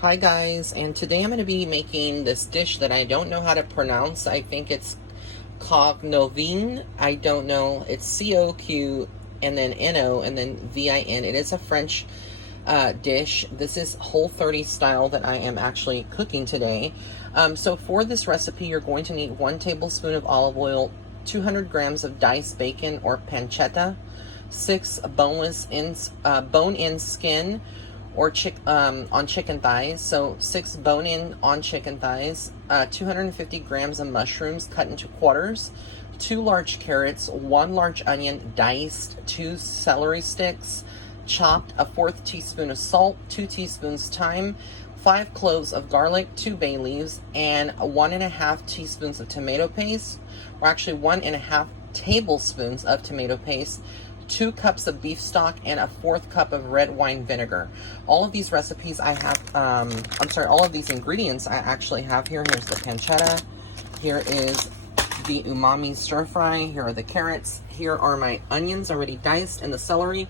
Hi guys, and today I'm going to be making this dish that I don't know how to pronounce. I think it's Coq No Vin. I don't know. It's C-O-Q and then N-O and then V-I-N. It is a French dish. This is Whole30 style that I am actually cooking today. So for this recipe, you're going to need 1 tablespoon of olive oil, 200 grams of diced bacon or pancetta, 6 bone-in skin or on chicken thighs, so 6 bone-in on chicken thighs, 250 grams of mushrooms cut into quarters, 2 large carrots, 1 large onion diced, 2 celery sticks chopped, a 1/4 teaspoon of salt, 2 teaspoons thyme, 5 cloves of garlic, 2 bay leaves, and 1.5 teaspoons of tomato paste, or actually 1.5 tablespoons of tomato paste, 2 cups of beef stock, and a 1/4 cup of red wine vinegar. All of these recipes I have, all of these ingredients I actually have here. Here's the pancetta. Here is the umami stir fry. Here are the carrots. Here are my onions already diced and the celery.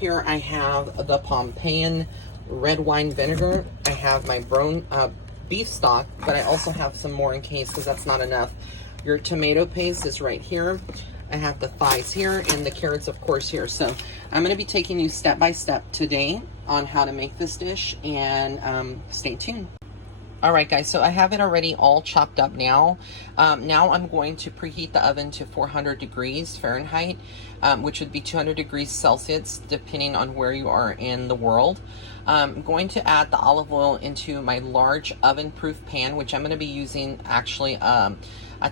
Here I have the Pompeian red wine vinegar. I have my beef stock, but I also have some more in case because that's not enough. Your tomato paste is right here. I have the thighs here and the carrots, of course, here. So I'm going to be taking you step by step today on how to make this dish, and stay tuned. All right, guys, so I have it already all chopped up now. Now I'm going to preheat the oven to 400 degrees Fahrenheit, which would be 200 degrees Celsius, depending on where you are in the world. I'm going to add the olive oil into my large oven-proof pan, which I'm going to be using actually a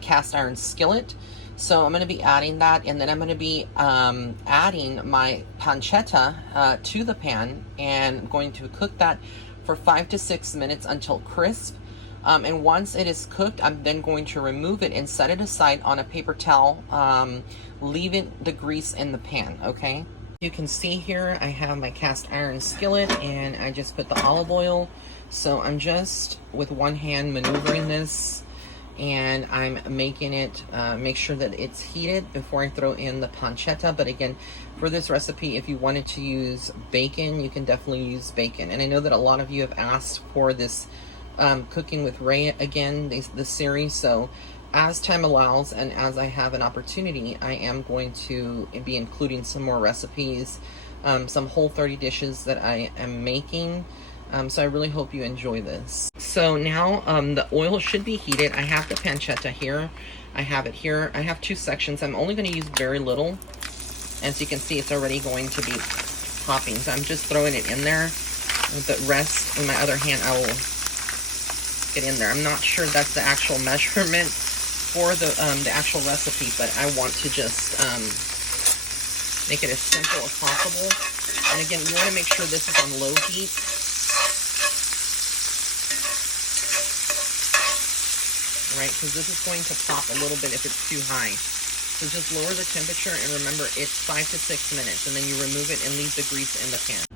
cast iron skillet. So I'm going to be adding that, and then I'm going to be adding my pancetta to the pan, and I'm going to cook that for 5 to 6 minutes until crisp. And once it is cooked, I'm then going to remove it and set it aside on a paper towel, leaving the grease in the pan, okay? You can see here I have my cast iron skillet, and I just put the olive oil. So I'm just with one hand maneuvering this, and I'm making it, make sure that it's heated before I throw in the pancetta. But again, for this recipe, if you wanted to use bacon, you can definitely use bacon. And I know that a lot of you have asked for this Cooking with Ray again, this series. So as time allows and as I have an opportunity, I am going to be including some more recipes, some Whole30 dishes that I am making. So I really hope you enjoy this. So now the oil should be heated. I have the pancetta here. I have it here. I have 2 sections. I'm only going to use very little. As you can see, it's already going to be popping. So I'm just throwing it in there. The rest, in my other hand, I will get in there. I'm not sure that's the actual measurement for the actual recipe, but I want to just make it as simple as possible. And again, you want to make sure this is on low heat. Right, because this is going to pop a little bit if it's too high. So just lower the temperature, and remember, it's 5 to 6 minutes, and then you remove it and leave the grease in the pan.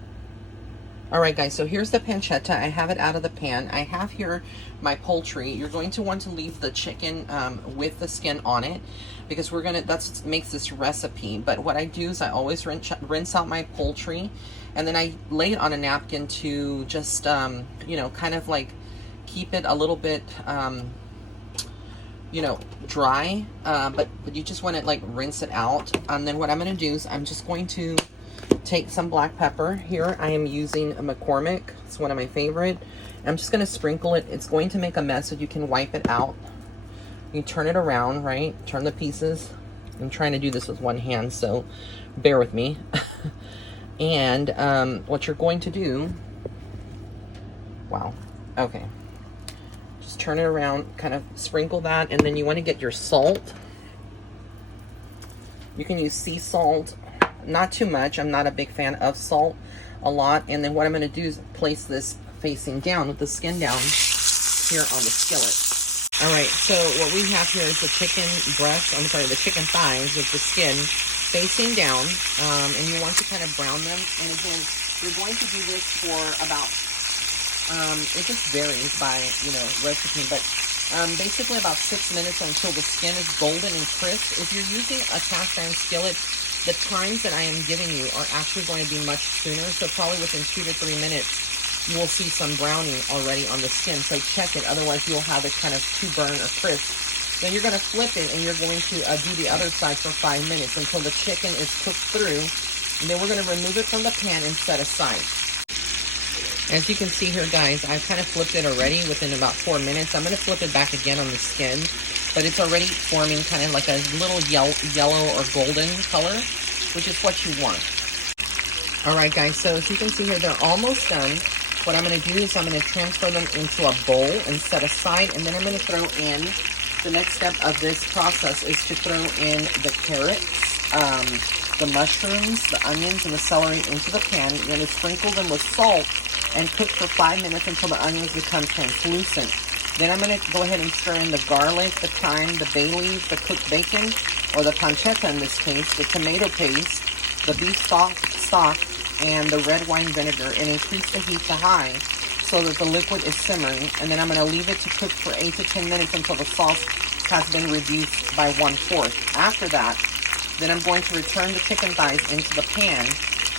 All right, guys, so here's the pancetta. I have it out of the pan. I have here my poultry. You're going to want to leave the chicken with the skin on it, because that's what makes this recipe. But what I do is I always rinse out my poultry, and then I lay it on a napkin to just, you know, kind of like keep it a little bit, you know, dry, but you just want to like rinse it out. And then what I'm going to do is I'm just going to take some black pepper. Here I am using a McCormick. It's one of my favorite. I'm just going to sprinkle it. It's going to make a mess, so you can wipe it out. You turn it around, right? Turn the pieces. I'm trying to do this with one hand, so bear with me. And what you're going to do, wow, okay. Just turn it around, kind of sprinkle that, and then you want to get your salt. You can use sea salt, not too much. I'm not a big fan of salt a lot. And then what I'm going to do is place this facing down with the skin down here on the skillet. All right, so what we have here is the chicken breast, the chicken thighs with the skin facing down, and you want to kind of brown them. And again, you're going to do this for about, it just varies by, you know, recipe, but basically about 6 minutes until the skin is golden and crisp. If you're using a cast iron skillet, the times that I am giving you are actually going to be much sooner, so probably within 2 to 3 minutes you will see some browning already on the skin. So check it, otherwise you'll have it kind of too burnt or crisp. Then you're going to flip it and you're going to do the other side for 5 minutes until the chicken is cooked through. And then we're going to remove it from the pan and set aside. As you can see here, guys, I've kind of flipped it already within about 4 minutes. I'm going to flip it back again on the skin, but it's already forming kind of like a little yellow or golden color, which is what you want. All right, guys, so as you can see here, they're almost done. What I'm going to do is I'm going to transfer them into a bowl and set aside, and then I'm going to throw in, the next step of this process is to throw in the carrots, the mushrooms, the onions, and the celery into the pan. You're going to sprinkle them with salt and cook for 5 minutes until the onions become translucent. Then I'm going to go ahead and stir in the garlic, the thyme, the bay leaves, the cooked bacon, or the pancetta in this case, the tomato paste, the beef stock, and the red wine vinegar, and increase the heat to high so that the liquid is simmering. And then I'm going to leave it to cook for 8 to 10 minutes until the sauce has been reduced by 1/4. After that, then I'm going to return the chicken thighs into the pan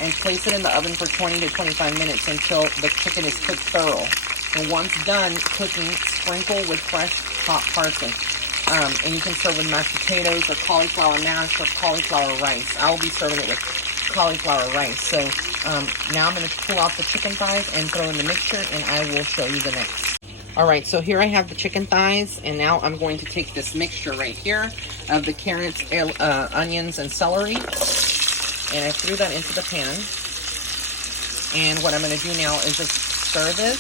and place it in the oven for 20 to 25 minutes until the chicken is cooked thorough. And once done cooking, sprinkle with fresh chopped parsley. And you can serve with mashed potatoes or cauliflower mash or cauliflower rice. I'll be serving it with cauliflower rice. So now I'm going to pull out the chicken thighs and throw in the mixture, and I will show you the next. All right, so here I have the chicken thighs, and now I'm going to take this mixture right here of the carrots, onions, and celery, and I threw that into the pan. And what I'm going to do now is just stir this.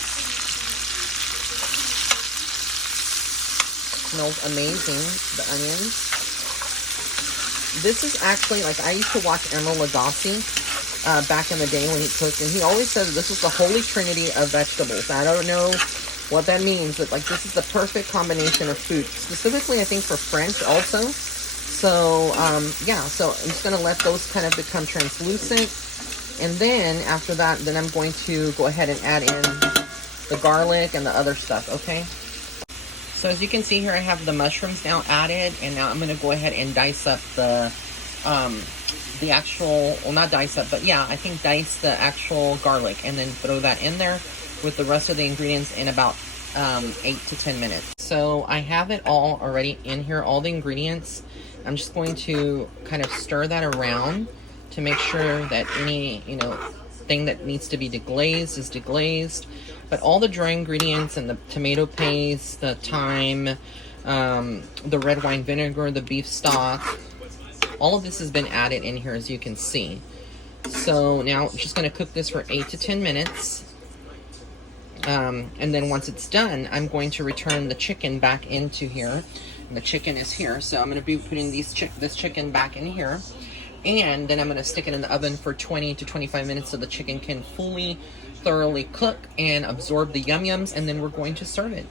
Smells amazing, the onions. This is actually, like, I used to watch Emeril Lagasse back in the day when he cooked, and he always said this is the holy trinity of vegetables. I don't know what that means, but like this is the perfect combination of food, specifically I think for French also. So yeah, so I'm just going to let those kind of become translucent, and then after that, then I'm going to go ahead and add in the garlic and the other stuff. Okay, so as you can see here, I have the mushrooms now added, and now I'm going to go ahead and dice up the actual, well, not dice up, but yeah, I think dice the actual garlic, and then throw that in there with the rest of the ingredients in about 8 to 10 minutes. So I have it all already in here, all the ingredients. I'm just going to kind of stir that around to make sure that any, thing that needs to be deglazed is deglazed. But all the dry ingredients and the tomato paste, the thyme, the red wine vinegar, the beef stock, all of this has been added in here, as you can see. So now I'm just going to cook this for 8 to 10 minutes. And then once it's done, I'm going to return the chicken back into here. And the chicken is here, so I'm going to be putting this chicken back in here. And then I'm going to stick it in the oven for 20 to 25 minutes so the chicken can fully, thoroughly cook and absorb the yum-yums, and then we're going to serve it.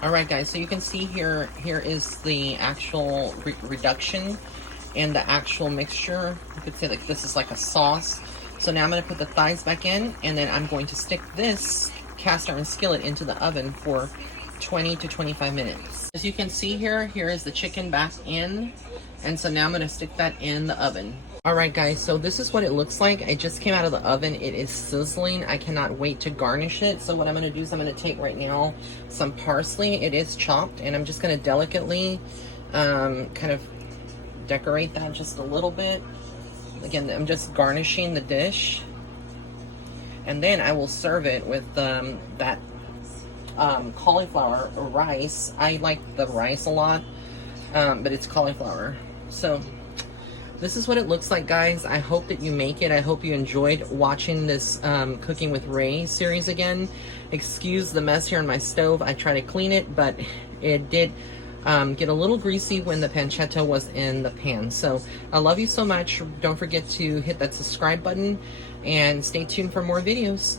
All right, guys, so you can see here is the actual reduction and the actual mixture. You could say like this is like a sauce. So now I'm going to put the thighs back in, and then I'm going to stick this cast iron skillet into the oven for 20 to 25 minutes. As you can see here is the chicken back in, and so now I'm going to stick that in the oven. All right, guys, so this is what it looks like. It just came out of the oven. It is sizzling. I cannot wait to garnish it. So what I'm going to do is I'm going to take right now some parsley. It is chopped, and I'm just going to delicately kind of decorate that just a little bit. Again, I'm just garnishing the dish, and then I will serve it with that cauliflower rice. I like the rice a lot, but it's cauliflower. So this is what it looks like, guys. I hope that you make it. I hope you enjoyed watching this Cooking with Ray series again. Excuse the mess here on my stove. I try to clean it, but it did get a little greasy when the pancetta was in the pan. So I love you so much. Don't forget to hit that subscribe button and stay tuned for more videos.